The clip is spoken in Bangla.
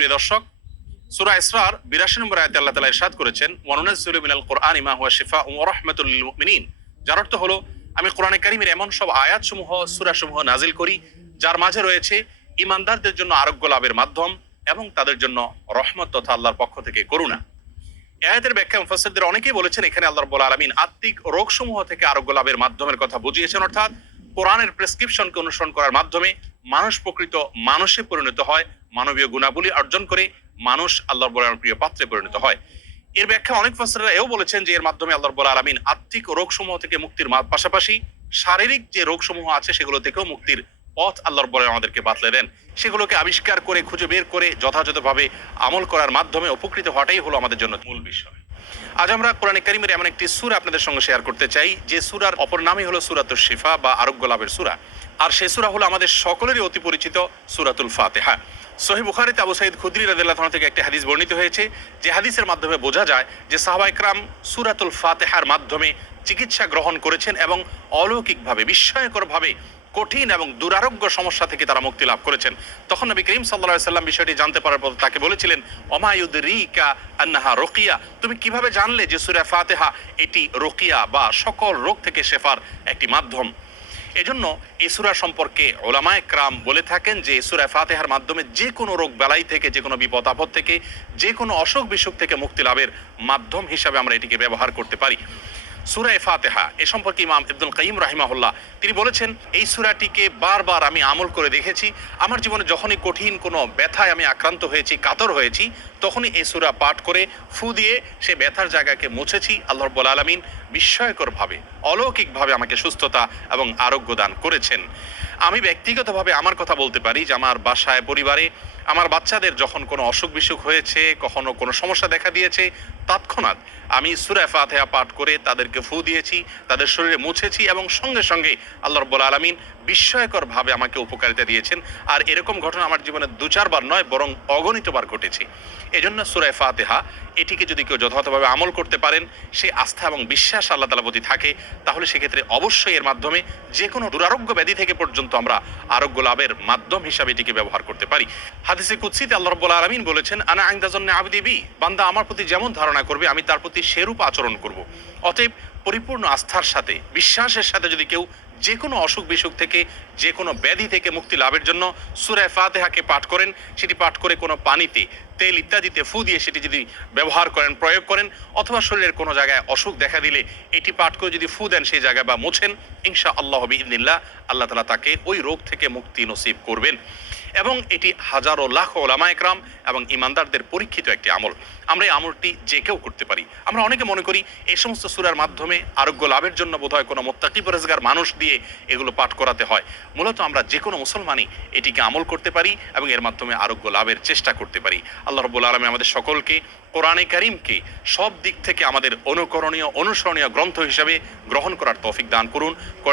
প্রিয় দর্শক সুরা ইসরার বিরাশি নম্বর আয়তে আল্লাহ তালা ইরশাদ করেছেন মনোনাজ মিনাল কোরআন ইমা হুয়া শিফা ও রহমাতুল মুমিনিন যার অর্থ হলো আমি কোরআনে কারিমের এমন সব আয়াত সমূহ সুরা সমূহ নাজিল করি যার মাঝে রয়েছে ইমানদারদের জন্য আরোগ্য লাভের মাধ্যম এবং তাদের জন্য রহমত তথা আল্লাহর পক্ষ থেকে করুণা এআতের ব্যাখ্যা মুফাসিরদের অনেকেই বলেছেন এখানে আল্লাহ রাব্বুল আলামিন আত্মিক রোগসমূহ থেকে আরোগ্য লাভের মাধ্যমের কথা বুঝিয়েছেন অর্থাৎ কোরআনের প্রেসক্রিপশনকে অনুসরণ করার মাধ্যমে মানুষ প্রকৃত মানুষে পরিণত হয় মানবীয় গুণাবলী অর্জন করে মানুষ আল্লাহর বলার প্রিয় পাত্রে পরিণত হয় এর ব্যাখ্যা অনেক ফসলেরা এও বলেছেন যে এর মাধ্যমে আল্লাহর বলা আলামিন আর্থিক রোগসমূহ থেকে মুক্তির পাশাপাশি শারীরিক যে রোগসমূহ আছে সেগুলো থেকেও মুক্তির পথ আল্লাহর বলে আমাদেরকে বাতলে দেন সেগুলোকে আবিষ্কার করে খুঁজে বের করে যথাযথভাবে আমল করার মাধ্যমে উপকৃত হওয়াটাই হলো আমাদের জন্য মূল বিষয় আজ আমরা কোরআনে করিমের এমন একটি সুরা আপনাদের সঙ্গে শেয়ার করতে চাই যে সুরার অপর নামই হলো সুরাত শিফা বা আরোগ্য লাভের সুরা আর সে সুরা হলো আমাদের সকলেরই অতি পরিচিত সুরাতুল ফাতেহা সোহেব বুখারিতে আবু সাইদ খুদ্রি রাদিল্লাহ থেকে একটি হাদিস বর্ণিত হয়েছে যে হাদিসের মাধ্যমে বোঝা যায় যে সাহবা ইকরাম সুরাতুল ফাতেহার মাধ্যমে চিকিৎসা গ্রহণ করেছেন এবং অলৌকিকভাবে বিস্ময়করভাবে কঠিন এবং দুরারোগ্য সমস্যা থেকে তারা মুক্তি লাভ করেছেন তখন নবী করিম সাল্লা সাল্লাম বিষয়টি জানতে পারার পর তাকে বলেছিলেন অমায়ুদ রিকা আন্নাহা রোকিয়া তুমি কিভাবে জানলে যে সুরা ফাতেহা এটি রোকিয়া বা সকল রোগ থেকে শেফার একটি মাধ্যম এজন্য ইসুরা সম্পর্কে ওলামায় ক্রাম বলে থাকেন যে ইসুরা ফাতেহার মাধ্যমে যে কোনো রোগ বেলাই থেকে যে কোনো বিপদ আপদ থেকে যে কোনো অসুখ বিসুখ থেকে মুক্তি লাভের মাধ্যম হিসাবে আমরা এটিকে ব্যবহার করতে পারি সুরা ফাতেহা এ সম্পর্কে ইমাম ইবদুল কাইম রাহিমাহুল্লাহ তিনি বলেছেন এই সুরাটিকে বারবার আমি আমল করে দেখেছি আমার জীবনে যখনই কঠিন কোনো ব্যথায় আমি আক্রান্ত হয়েছি কাতর হয়েছি তখনই এই সুরা পাঠ করে ফু দিয়ে সে ব্যথার জায়গাকে মুছেছি আল্লাহর রব্বুল আলমিন বিস্ময়করভাবে অলৌকিকভাবে আমাকে সুস্থতা এবং আরোগ্য দান করেছেন আমি ব্যক্তিগতভাবে আমার কথা বলতে পারি যে আমার বাসায় পরিবারে আমার বাচ্চাদের যখন কোনো অসুখ বিসুখ হয়েছে কখনো কোনো সমস্যা দেখা দিয়েছে তৎক্ষণাৎ আমি সুরা ফাতেহা পাঠ করে তাদেরকে ফু দিয়েছি তাদের শরীরে মুছেছি এবং সঙ্গে সঙ্গে আল্লাহ রব্বুল আলমিন বিস্ময়করভাবে আমাকে উপকারিতা দিয়েছেন আর এরকম ঘটনা আমার জীবনে দু চারবার নয় বরং অগণিতবার ঘটেছে এজন্য সুরায় ফাতেহা এটিকে যদি কেউ যথাযথভাবে আমল করতে পারেন সে আস্থা এবং বিশ্বাস আল্লাহ তালা প্রতি থাকে তাহলে সেক্ষেত্রে অবশ্যই এর মাধ্যমে যে কোনো দুরারোগ্য ব্যাধি থেকে পর্যন্ত আমরা আরোগ্য লাভের মাধ্যম হিসাবে এটিকে ব্যবহার করতে পারি হাদিসে কুৎসিতে আল্লাহ রব্বুল আলমিন বলেছেন আনা আইন আংদাজন্যে আবদিবি বান্দা আমার প্রতি যেমন ধারণা করবে আমি তার প্রতি সেরূপ আচরণ করব অতএব পরিপূর্ণ আস্থার সাথে বিশ্বাসের সাথে যদি কেউ যে কোনো অসুখ বিসুখ থেকে যে কোনো ব্যাধি থেকে মুক্তি লাভের জন্য সুরায় ফাতেহাকে পাঠ করেন সেটি পাঠ করে কোনো পানিতে তেল ইত্যাদিতে ফু দিয়ে সেটি যদি ব্যবহার করেন প্রয়োগ করেন অথবা শরীরের কোনো জায়গায় অসুখ দেখা দিলে এটি পাঠ করে যদি ফু দেন সেই জায়গায় বা মোছেন ইনশা আল্লাহ ইদিল্লা আল্লাহ তালা তাকে ওই রোগ থেকে মুক্তি নসিব করবেন এবং এটি হাজারো লাখ ওলামা একরাম এবং ইমানদারদের পরীক্ষিত একটি আমল আমরা এই আমলটি যে কেউ করতে পারি আমরা অনেকে মনে করি এই সমস্ত সুরার মাধ্যমে আরোগ্য লাভের জন্য বোধ হয় কোনো মোত্তাকি পরেজগার মানুষ দিয়ে এগুলো পাঠ করাতে হয় মূলত আমরা যে কোনো মুসলমানই এটিকে আমল করতে পারি এবং এর মাধ্যমে আরোগ্য লাভের চেষ্টা করতে পারি আল্লাহ রবুল আলমে আমাদের সকলকে কোরআনে করিমকে সব দিক থেকে আমাদের অনুকরণীয় অনুসরণীয় গ্রন্থ হিসাবে গ্রহণ করার তৌফিক দান করুন